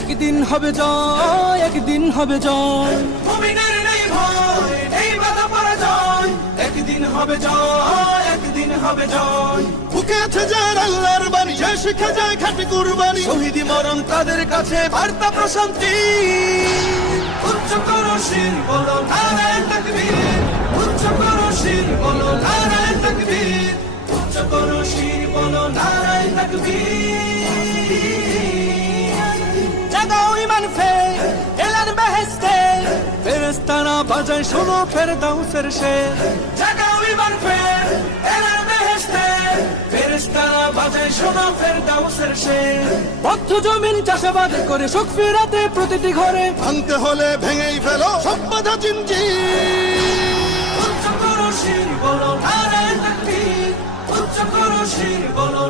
একদিন হবে জয়, একদিন হবে জয়। মুমিনের নেই ভয়, নেই বাধা পরাজয়, একদিন হবে জয়, একদিন হবে জয়। বুকে আছে যার আল্লাহর বাণী, সে শিখে যায় খাঁটি কুরবানি। শহীদি মরণ তাদের কাছে বার্তা প্রশান্তি। উচ্চ করো শির বলো নারায়ে তাকবীর, উচ্চ করো শির বলো নারায়ে তাকবীর, উচ্চ করো শির বলো নারায়ে তাকবীর। জাগাও ইমান ফের, এলান বেহেশতে, ফেরেশতারা বাজায় শোনো ফেরদাউসের শের। জাগাও ঈমান ফের, এলান বেহেশতে, ফেরেশতারা বাজায় শোনো ফেরদাউসের শের। বদ্ধ জমিন চাষাবাদ করে সুখ ফেরাতে প্রতিটি ঘরে, ভাঙতে হলে ভেঙেই ফেলো সব বাধা জিনজির। উচ্চ করো শির বলো নারায়ে তাকবীর, উচ্চ করো শির বলো